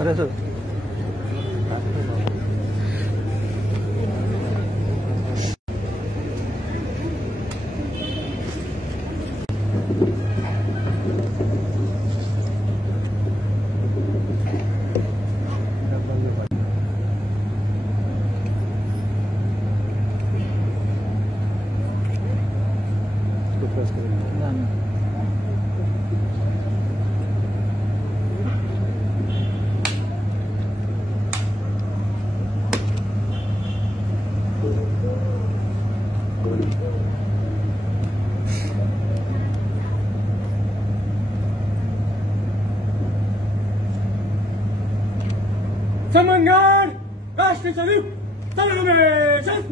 बरं Semangat Rasmi Salib Celebration.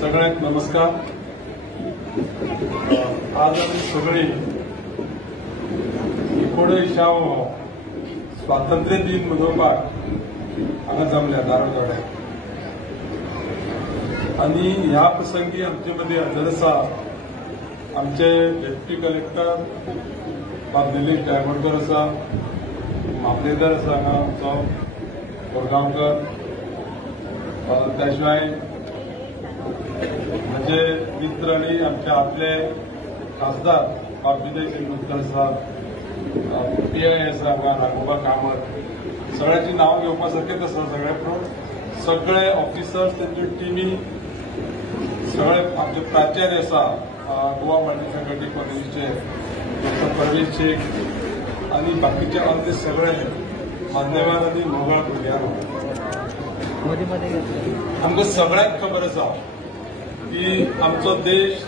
सगळ्यांक नमस्कार। आज आम्ही सगळी 19 स्वातंत्र्य दिन मनोवपाक हांगा जमल्या दारोजोड्यार आणि ह्या प्रसंगी आमचे मदीं हजर आसा आमचे डेप्युटी कलेक्टर दिलीप डायमोडकर आसा, मामलेदार आसा हांगा आमचो कोरगांवकर, त्या शिवाय म्हणजे मित्र आणि आमचे आपले खासदार विजय तेंडुलकर आसा, PI आसा हांगा राघोबा कामत, सगळ्यांची नांव घेवपा सारकेच आसा। सगळे ऑफिसर्स तेंच्यो टिमी, सगळे आमचे प्राचार्य आसा गोवा मल्टी फॅकल्टी कॉलेजीचे डॉक्टर परवेश शेख आणि बाकीचे आमचे सगळे मान्यवर आणि मोगळ भुरग्यांक आमकां सगळ्यांक खबर आसा की आमचो देश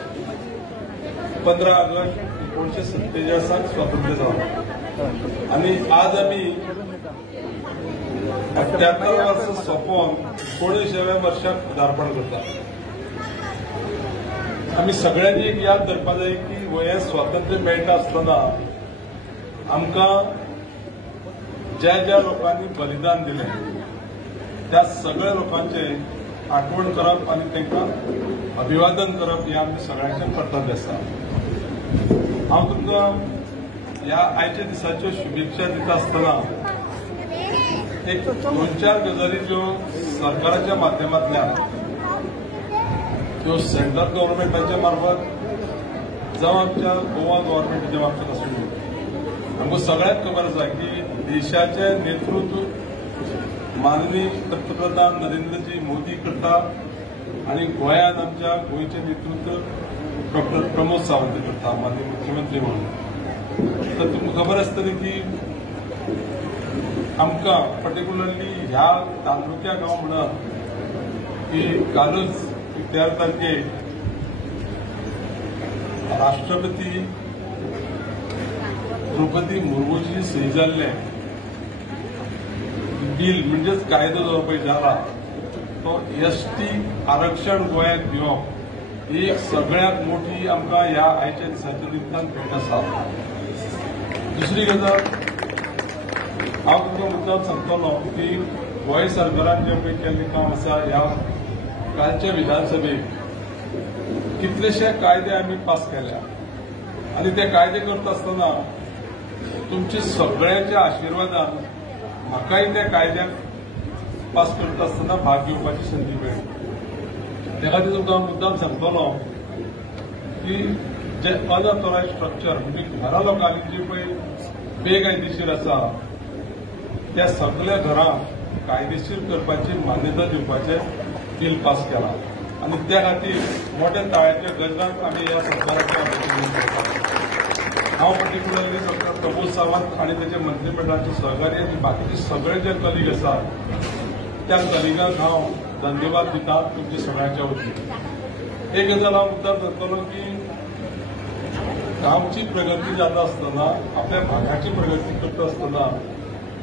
15 ऑगस्ट 1947 स्वातंत्र्य जालो आणि आज आम्ही 78 वर्सां सोंपोवन 19व्या वर्षाक पदार्पण करता। आम्ही सगळ्यांनी एक याद धरपा जाय की हे स्वातंत्र्य मेळटा आसतना आमकां ज्या ज्या लोकांनी बलिदान दिलें त्या सगळ्या लोकांचे आठवण करप आणि तांकां अभिवादन करप हे आमच्या सगळ्यांचें कर्तव्य आसा। हांव तुमकां ह्या आयच्या दिसाच्यो शुभेच्छा दिता आसतना एक 2-4 गजाली ज्यो सरकाराच्या माध्यमांतल्यान त्यो सेंट्रल गव्हर्नमेंटाच्या मार्फत जावं आमच्या गोवा गव्हर्नमेंटाच्या मार्फत आसूं आमकां सगळ्यांक खबर आसा की देशाचें नेतृत्व माननीय पंतप्रधान नरेंद्रजी मोदी करता आणि गोंयांत आमच्या गोंयचें नेतृत्व डॉक्टर प्रमोद सावंत करता माननीय मुख्यमंत्री म्हणून। तर तुमकां खबर आसतली की आमकां पर्टिक्युलरली ह्या तालुक्या गांव म्हणत की कालच 13 तारखेक राष्ट्रपती द्रौपदी मुर्मूची सही जाल्लें बिल म्हणजेच कायदो जो पळय जाला तो एसटी आरक्षण गोंयांत दिवप ही एक सगळ्यात मोठी आमकां ह्या आयच्या दिसाच्या निमतान भेट आसा. दुसरी गजाल हांव तुमकां मुद्दाम सांगतलों की गोंय सरकारान जें पळय केल्लें काम आसा ह्या कालच्या विधानसभेक कितलेशे कायदे आमी पास केल्या आनी ते कायदे करता आसतना तुमच्या सगळ्यांच्या आशिर्वादान म्हाकाय त्या कायद्याक पास करता आसतना भाग घेवपाची संदी मेळ्ळी. त्या खातीर तुमकां मुद्दाम सांगतलो की जे अनऑथोरायज्ड स्ट्रक्चर म्हणजे घरा लोकांनी जे पळय बेकायदेशीर आसा त्या सगळ्या घरांक कायदेशीर करपाची मान्यता दिवपाचें बिल पास केलां आनी त्या खातीर मोठ्या ताळ्याच्या गजराक आमी ह्या सरकाराच्या हांव पर्टिक्युलरली डॉक्टर प्रमोद सावंत आणि त्याच्या मंत्रिमंडळाचे सहकारी आणि बाकीचे सगळे जे कलीग आसात त्या कलिगांक हांव धन्यवाद दिता तुमच्या सगळ्यांच्या वतीन. एक गजाल हांव मुद्दाम करतलो की गांवची प्रगती जाता आसतना आपल्या भागाची प्रगती करता आसतना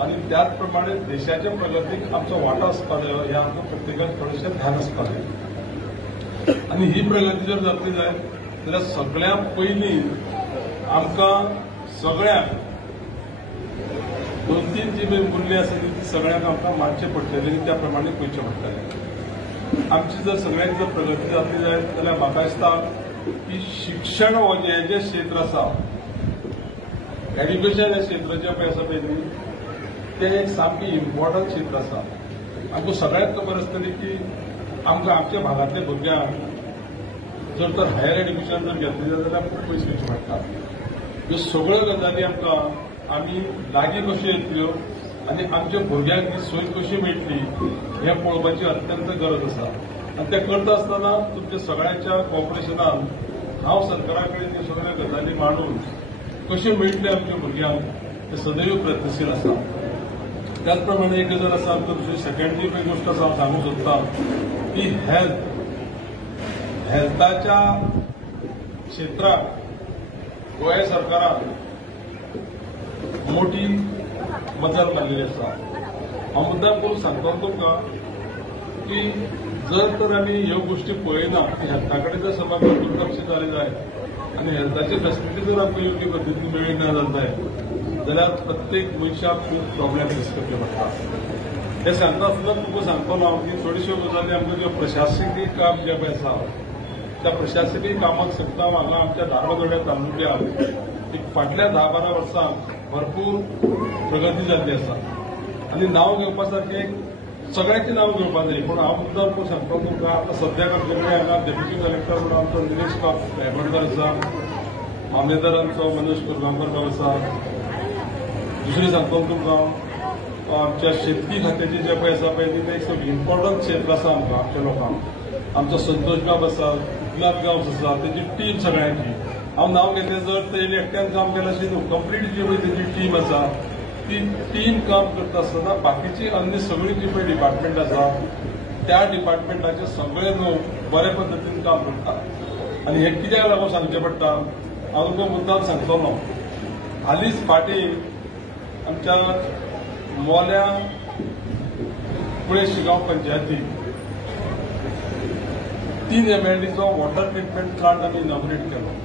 आणि त्याच प्रमाणे देशाच्या प्रगतीक आमचो वांटो आसपाक हे आमकां प्रत्येकाक थोडेशें ध्यान आसपाक आणि ही प्रगती जर जातली जायत जाल्यार सगळ्यात पयलीं आमकां सगळ्यांक 2-3 जी मूल्य आसा ती सगळ्यांक आमकां मानचें पडटलें आनी त्या प्रमाणे पळोवचें पडटलें. आमची जर सगळ्यांची जर प्रगती जातली जायत जाल्यार म्हाका दिसता की शिक्षण हो हें जें क्षेत्र आसा एड्युकेशन हें क्षेत्र जें पळय आसा पळय न्ही तें एक सामकी इम्पॉर्टंट क्षेत्र आसा. आमकां सगळ्यांक खबर आसतली की आमकां आमच्या भागांतल्या भुरग्यांक जर तर हायर एड्युकेशन जर घेतलें जाल्यार खूब पयस दिवचे पडटा. ह्यो सगळ्यो गजाली आमकां आमी लागीं कश्यो येतल्यो आनी आमच्या भुरग्यांक ही सोय कशी मेळटली हें पळोवपाची अत्यंत गरज आसा. आनी तें करता आसतना तुमच्या सगळ्यांच्या कॉपरेशनान हांव सरकारा कडेन ह्यो सगळ्यो गजाली मांडून कश्यो मेळटल्यो आमच्या भुरग्यांक ते सदैव प्रयत्नशील आसा. त्याच प्रमाणे एक गजाल आसा आमकां दुसरी सेकंडरी पळय गोश्ट आसा हांव सांगूंक सोदतां की हेल्थाच्या क्षेत्रात गोंय सरकारान मोठी मजल मारलेली आसा. हांव मुद्दाम करून सांगतो तुमकां की जर तर आमी ह्यो गोश्टी पळयना हेल्था कडेन जर समज दुर्लक्ष जालें जायत आनी हेल्थाची फेसिलिटी जर आमकां योग्य पद्दतीन मेळना जाय जाल्यार प्रत्येक मनशाक खूब प्रॉब्लेम फेस करचे पडटा. हें सांगता आसतना तुमकां सांगतलो हांव की थोड्योश्यो गजाली आमकां ज्यो प्रशासकीय काम जें पळय आसा त्या प्रशासकीय कामाक सांगता हांगा आमच्या धारबांदोड्या तालुक्यात एक फाटल्या 10-12 वर्सांक भरपूर प्रगती जाल्ली आसा आनी नांव घेवपा सारकें सगळ्यांचें नांव घेवपा जाय. पूण हांव मुद्दाम करून सांगता तुमकां आतां सद्याक आमचे कडेन हांगा डेप्युटी कलेक्टर म्हणून आमचो निलेश हेबडकर आसा, मामलेदारांचो मनोज कुरगांवकर आसा. दुसरी सांगता तुमकां आमच्या शेतकी खात्याचे जे पळय आसा पळय तें एक इम्पॉर्टंट क्षेत्र आसा आमच्या लोकांक. आमचो संतोष गांव आसा, गुलाब गांव आसा, तेजी टीम सगळ्यांची हांव नांव घेतलें जर तेणी एकट्यान काम केलें अशें न्हू. कंप्लीट जी पळय तेजी टीम आसा ती टीम काम करता आसतना बाकीची अन्य सगळी जी पळय डिपार्टमेंट आसा त्या डिपार्टमेंटाचे सगळे लोक बरे पद्दतीन काम करतात. आनी हें कित्याक लागून सांगचें पडटा हांव तुमकां मुद्दाम सांगतलो. हालींच फाटीं आमच्या मोल्या पुळे शिगांव पंचायतीक 3 MLDचो वॉटर ट्रिटमेंट प्लांट आमी इनॉग्रेट केलो.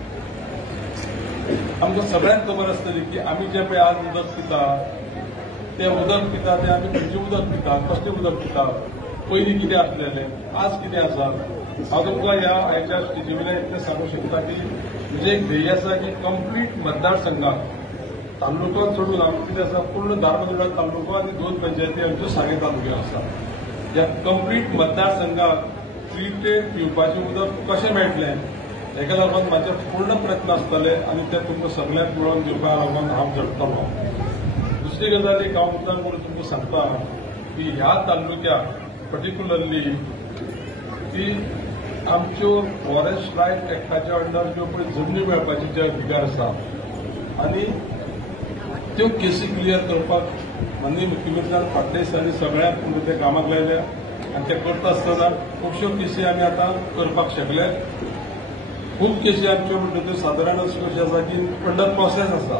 आमकां सगळ्यांक खबर आसतली की आमी जे पळय आज उदक पिता तें उदक पिता तें आमी खंयचें उदक पिता, कसलें उदक पिता, पयलीं कितें आसलेलें, आज कितें आसा. हांव तुमकां ह्या हाच्या स्टेजी वयल्यान इतलें सांगूंक शकता की म्हणजे एक ध्येय आसा की कंप्लीट मतदारसंघात तालुको सोडून आमचो कितें आसा पूर्ण धारबांदोडा तालुको आनी 2 पंचायती आमच्यो सागे तालुक्यो आसा. ह्या कंप्लीट मतदारसंघात ट्रिटेड पिवपाचें उदक कशें मेळटलें हेका लागून म्हाजे पूर्ण प्रयत्न आसतले आनी ते तुमकां सगळ्यांक मेळोवन दिवपा लागून हांव झटतलों. दुसरी गजाल एक हांव मुद्दाम करून तुमकां सांगता की ह्या तालुक्याक पर्टिक्युलरली की आमच्यो फॉरेस्ट रायट एक्टाच्या अंडर ज्यो पळय जमनी मेळपाची जे अधिकार आसा आनी त्यो केसी क्लियर करपाक माननीय मुख्यमंत्र्यान फाटल्या दिसांनी सगळ्यांक ते कामाक लायल्या. आनी ते करता आसतना खुबश्यो केसी आमी आतां करपाक शकले. खूब केसी आमच्यो म्हणटा त्यो सादारण अश्यो कशी आसा की अंडर प्रोसेस आसा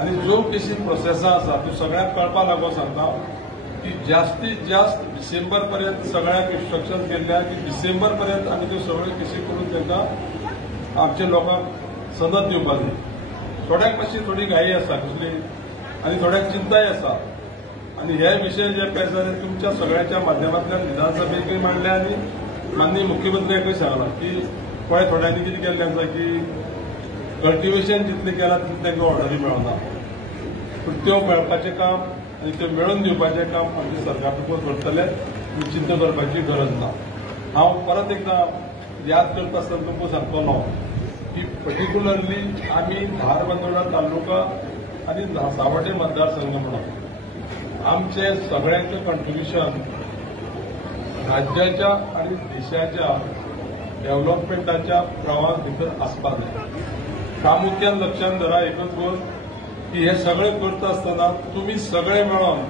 आनी ज्यो केसी प्रोसेसा आसा त्यो सगळ्यांक कळपाक लागून सांगता की जास्तीत जास्त डिसेंबर पर्यंत सगळ्यांक इन्स्ट्रक्शन केल्ल्या की डिसेंबर पर्यंत आमी त्यो सगळ्यो केसी करून तांकां आमच्या लोकांक सनद दिवपाक जाय. थोड्यांक मातशी थोडी घाई आसा कसली आनी थोड्यांक चिंताय आसा आनी हे विशय जे पेश जाले तुमच्या सगळ्यांच्या माध्यमांतल्यान विधानसभेकय मांडले आनी माननीय मुख्यमंत्र्याकय सांगला की पळय थोड्यांनी कितें केल्लें आसा की कल्टिवेशन जितलें केलां तितलें तांकां ऑर्डरी मेळना पूण त्यो मेळपाचें काम आनी त्यो मेळोवन दिवपाचें काम आमचे सरकार करतले चिंता करपाची गरज ना. हांव परत एकदां याद करता आसतना तुमकां सांगतलो की पर्टिक्युलरली आमी धारबांदोडा तालुका आनी सावड्डे मतदारसंघ म्हणून आमचे सगळ्यांचें कंट्रिब्युशन राज्याच्या आनी देशाच्या डेव्हलपमेंटाच्या प्रवास भितर आसपाक जाय. प्रामुख्यान लक्षात धरा एकच गोष्ट की हे सगळें करता आसतना तुमी सगळे मेळोन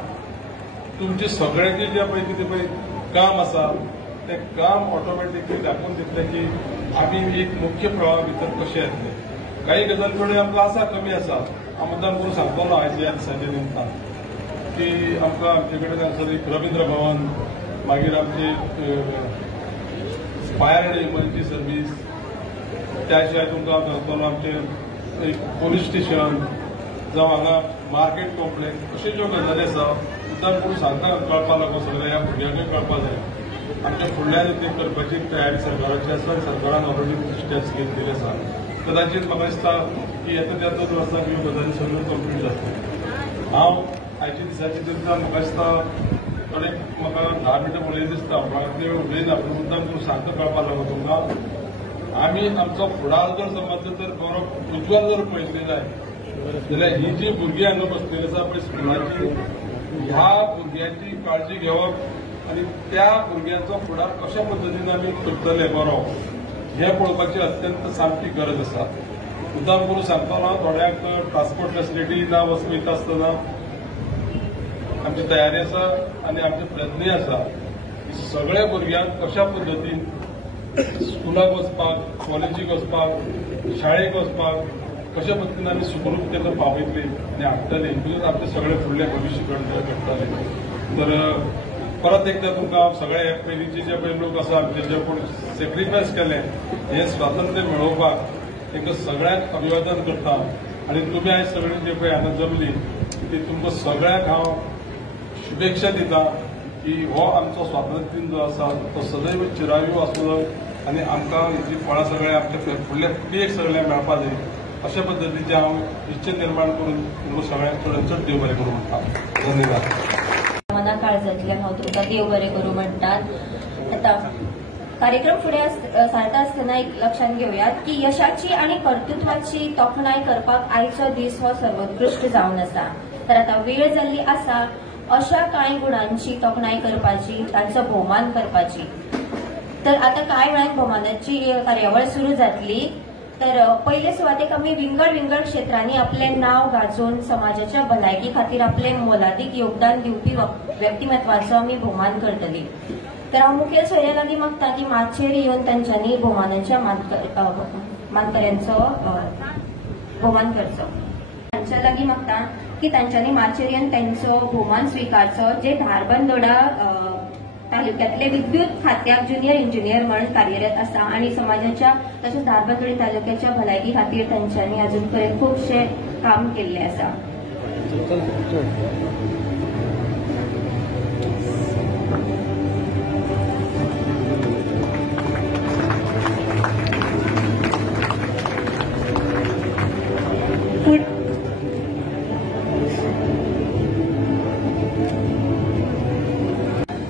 तुमचे सगळ्यांचे जे पळय कितें पळय काम आसा तें काम ऑटोमॅटिकली दाखोवन दितलें की आमी एक मुख्य प्रवाहा भितर कशे येतले. काही गजाली थोड्यो आमकां आसा कमी आसा. हांव मुद्दाम करून सांगतलो आयज ह्या दिसाच्या निमतान की आमकां आमचे कडेन आसा एक रवींद्र भवन, मागीर आमचे फायर एंड इमर्जन्सी सर्वीस, त्या शिवाय तुमकां सांगतलो आमचे एक पोलीस स्टेशन जावं हांगा मार्केट कॉम्प्लेक्स अश्यो ज्यो गजाली आसा मुद्दाम करून सांगता कळपाक लागून सगळ्या ह्या भुरग्यांकय कळपाक जाय. आमच्या फुडल्यान ते करपाची तयारी सरकाराची आसा. सरकारान ऑलरेडी स्टेप्स घेतलेले आसा. कदाचित म्हाका दिसता की येता त्या 2 वर्सांक ह्यो गजाली सगळ्यो कंप्लीट जातल्यो. हांव आयच्या दिसाची दिसता म्हाका दिसता थोडे म्हाका 10 मिनटां उलयन दिसता म्हाका त्यो उलयना पूण मुद्दाम करून सांगता कळपाक लागून तुमकां आमी आमचो फुडार जर समज जर बरो उज्वल जर पळयतले जाय जाल्यार ही जी भुरगीं हांगा बसलेली आसा पळय स्कुलाची ह्या भुरग्यांची काळजी घेवप आनी त्या भुरग्यांचो फुडार कशा पद्दतीन आमी करतले बरो हे पळोवपाची अत्यंत सामकी गरज आसा. मुद्दाम करून सांगतलो थोड्यांक ट्रान्सपोर्ट फेसिलिटी ना वयता आसतना आमची तयारी आसा आनी आमचे प्रयत्नय आसा की सगळ्या भुरग्यांक कशा पद्दतीन स्कुलाक वचपाक, कॉलेजीक वचपाक, शाळेक वचपाक कशा पद्दतीन आमी सुखरूप ताका पावयतली आनी हाडटली बिकॉज आमचे सगळे फुडले भविश्य घडटले. तर परत एकदा तुमकां सगळे पयलींचे जे पळय लोक आसा आमचे जे कोण सॅक्रिफायस केले हे स्वातंत्र्य मेळोवपाक तांकां सगळ्यांक अभिवादन करता आनी तुमी आयज सगळीं जे पळय हांगा जमली ती तुमकां सगळ्यांक हांव शुभेच्छा दिता की हो आमचो स्वातंत्र्य दिन जो आसा तो सदैव चिरायू आसूं आनी आमकां हेची फळां सगळ्या आमच्या फुडल्या पिळगेक सगळ्यांक मेळपा जाय अशा पद्दतीचे हांव इच्छा निर्माण करून तुमकां सगळ्यांक चड चड देव बरें करूं म्हणटा. धन्यवाद. मना काळजातल्यान हांव तुमकां देव बरें करूं म्हणटात. आतां कार्यक्रम फुडें सारता आसतना एक लक्षात घेवयात की यशाची आणि कर्तृत्वाची तोखणाय करपाक आयचो दीस हो सर्वोत्कृष्ट जावन आसा. तर आतां वेळ जाल्ली आसा अशा कांय गुणांची तोखणाय करपाची, तांचो भोवमान करपाची. तर आतां कांय वेळान भोवमानाची कार्यावळ सुरू जातली. तर पयले सुवातेक आमी विंगड क्षेत्रांनी आपलें नांव गाजोवन समाजाच्या भलायकी खातीर आपलें मोलादीक योगदान दिवपी व्यक्तिमत्वाचो आमी भोवमान करतली. तर हांव मुखेल सोयऱ्या लागीं मागता की माचयेर येवन तांच्यांनी भोवमानाच्या मानकऱ्यांचो भोवमान करचो. तांच्या लागीं मागता की तांच्यांनी माचयेर येवन तांचो भोवमान स्विकारचो जे धारबांदोडा तालुक्यातले विद्युत खात्याक ज्युनियर इंजिनियर म्हणून कार्यरत आसा आणि समाजाच्या तसेच धारबांदोडा तालुक्याच्या भलायकी खातीर तांच्यांनी अजून पर्यंत खूबशे काम केल्ले आसा.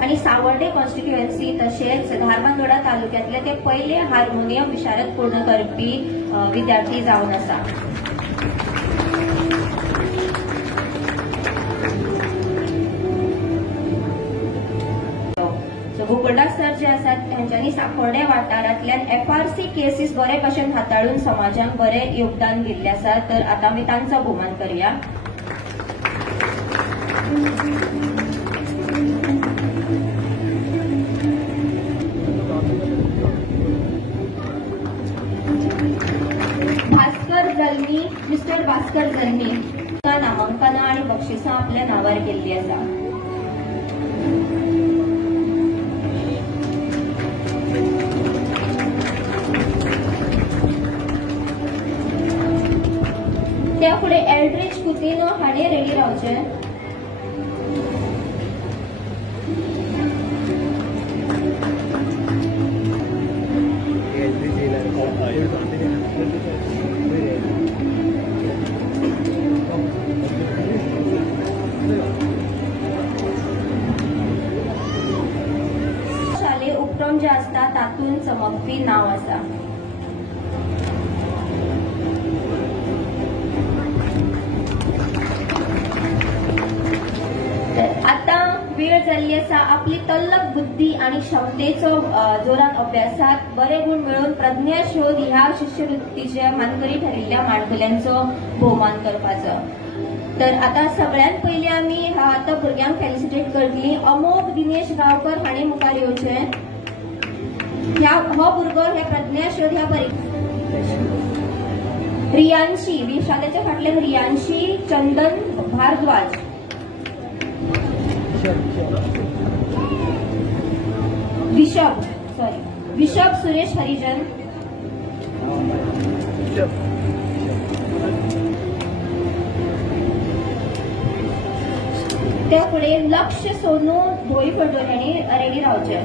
आणि सावर्डे कॉन्स्टिट्युएन्सी तसेच धारबांदोडा तालुक्यातले ते पहिले हार्मोनियम विशारद पूर्ण करपी विद्यार्थी जावन आसा. गोकुळदास सर जे आसात तांच्यांनी साकोर्डे वाठारांतल्यान FRC केसीस बरे भशेन हाताळून समाजाक बरें योगदान दिल्लें आसा. तर आतां आमी तांचो भोवमान करूया. भास्कर जल्मी, मिस्टर भास्कर जल्मी नामांकनां आणि बक्षिसां आपल्या नावार केल्ली आसा. त्या फुडें एल्ड्रिच कुतिनो हाणें रेडी रावचें. शालेय उपक्रम जे आसता तातूंत चमकपी नांव आसा. आता वेळ जाल्ली आसा आपली तल्लक बुद्धी आणि क्षमतेचो जोरान अभ्यासात बरे गुण मिळवून प्रज्ञा शोध ह्या शिष्यवृत्तीचे मानकरी ठरिल्ल्या माणकुल्यांचो भोवमान करपाचो. तर आता सगळ्यात पयलीं आमी आता भुरग्यांक फेलिसिटेट करतली. अमोघ दिनेश गांवकर हाणें मुखार येवचें. हो भुरगो ह्या प्रज्ञा शोध ह्या रियांशी शाळेच्या फाटल्यान रियांशी चंदन भारद्वाज. विशब सुरेश हरिजन. त्या फुडें लक्ष सोनू भोई फडोल हांणी रेडी रावचे.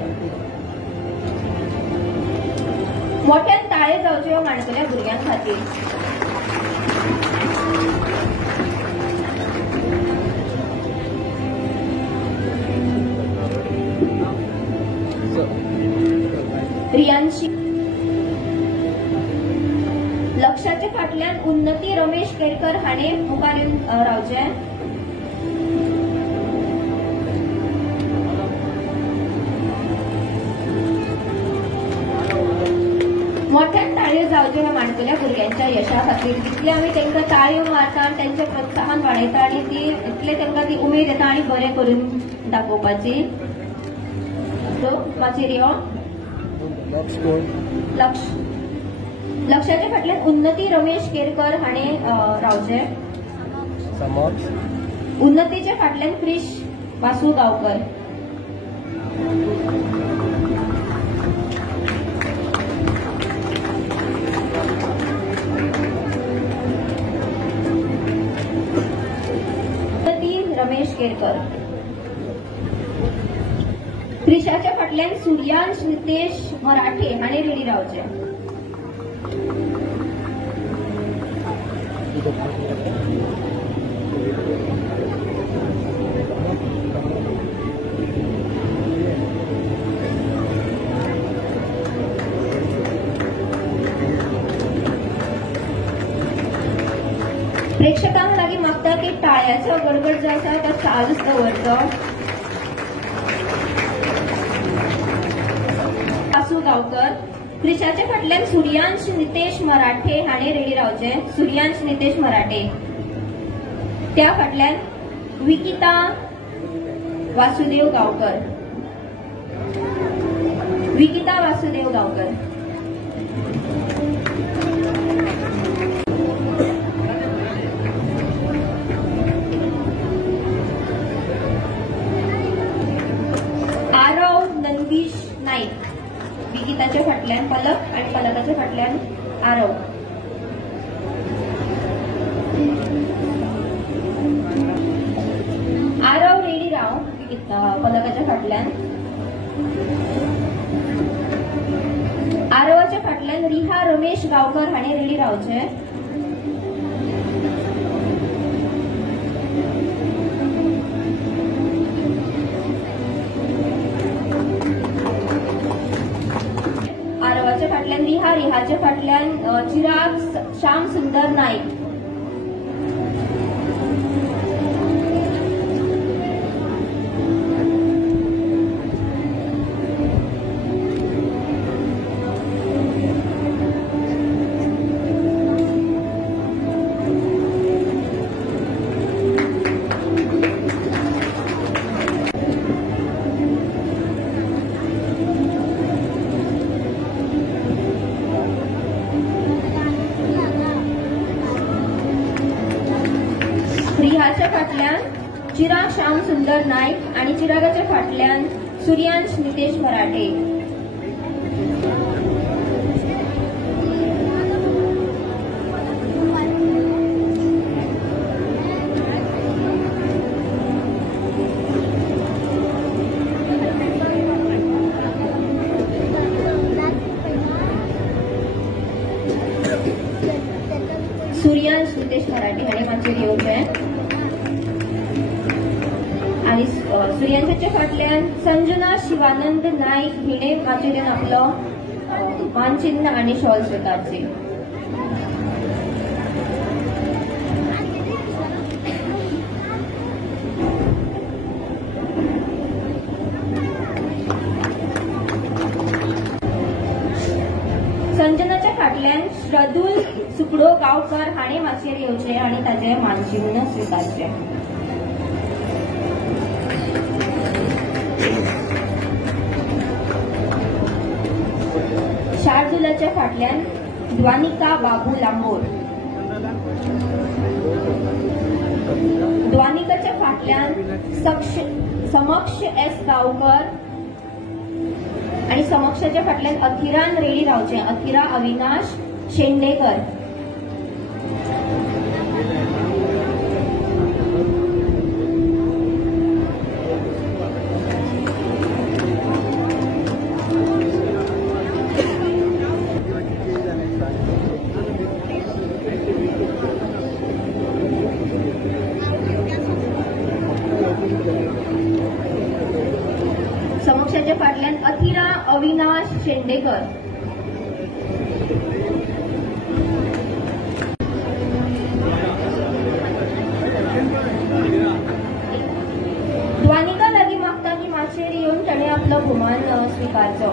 मोठ्यान ताळे जावचे ह्या माणकुल्या भुरग्यां खातीर. रियांशी. लक्षाचे फाटल्यान उन्नती रमेश केरकर हाणें मुखार येवन रावचे. मोठ्यान ताळयो जावच्यो ह्या माणकुल्या भुरग्यांच्या यशा खातीर. जितले आमी तांकां ताळयो मारता आनी तांचें प्रोत्साहन वाडयता आनी तितले तांकां ती उमेद येता आनी बरें करून दाखोवपाची. माचेर यो. लक्षाच्या फाटल्यान उन्नती रमेश केरकर हाणें रावचे. उन्नतीच्या फाटल्यान क्रिश वासू गांवकर. रमेश केरकर. क्रिशाच्या फाटल्यान सूर्यांश नितेश मराठे हाणें रेडी रावचे. प्रेक्षकांक लागीं मागता की टाळ्याचो गडगड जो आसा तो चालूच दवरचो. वासू गांवकर. क्रिशाच्या फाटल्यान सूर्यांश नितेश मराठे हाणें रेडी रावचे. सूर्यांश नितेश मराठे. त्या फाटल्यान विकिता वासुदेव गांवकर. विकिता वासुदेव गांवकर. आरव नंदीश नाईक. विकिताच्या फाटल्यान पलक आणि पलकाच्या फाटल्यान आरव. आरव रेडी राव पलकाच्या फाटल्यान. आरवाच्या फाटल्यान रिहा रमेश गांवकर हाणें रेडी रावचे. आरवाच्या फाटल्यान रिहा. रिहाच्या फाटल्यान चिराग श्याम सुंदर नाईक. चिराच्या फाटल्यान चिराग श्याम सुंदर नाईक आणि चिरागाच्या फाटल्यान सूर्यांश नितेश मराठे. सूर्यांश नितेश मराठे हाणे मागचेर येवचे आणि सूर्यांशाच्या फाटल्यान संजना शिवानंद नाईक हिणे माचेरेन आपलो मानचिन्ह आणि शॉल स्वीकारचे. संजनाच्या फाटल्यान श्रदुल सुकडो गावकर हाणे माचेर येवचे आणि ताचे मानचिन्ह स्वीकारचे. शार्दुलाच्या फाटल्यान द्वानिका बाबू लांबोर. द्वानिकाच्या फाटल्यान समक्ष एस गावकर आणि समक्षाच्या फाटल्यान अखिरान रेडी रावचे अखिरा अविनाश शेंडेकर. समक्षाच्या फाटल्यान अखिरा अविनाश शेंडेकर. द्वानिका लागी मागता की माचेर येऊन ताणे आपलो भोवमान स्वीकारचो.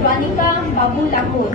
द्वानिका बाबू लांबोर.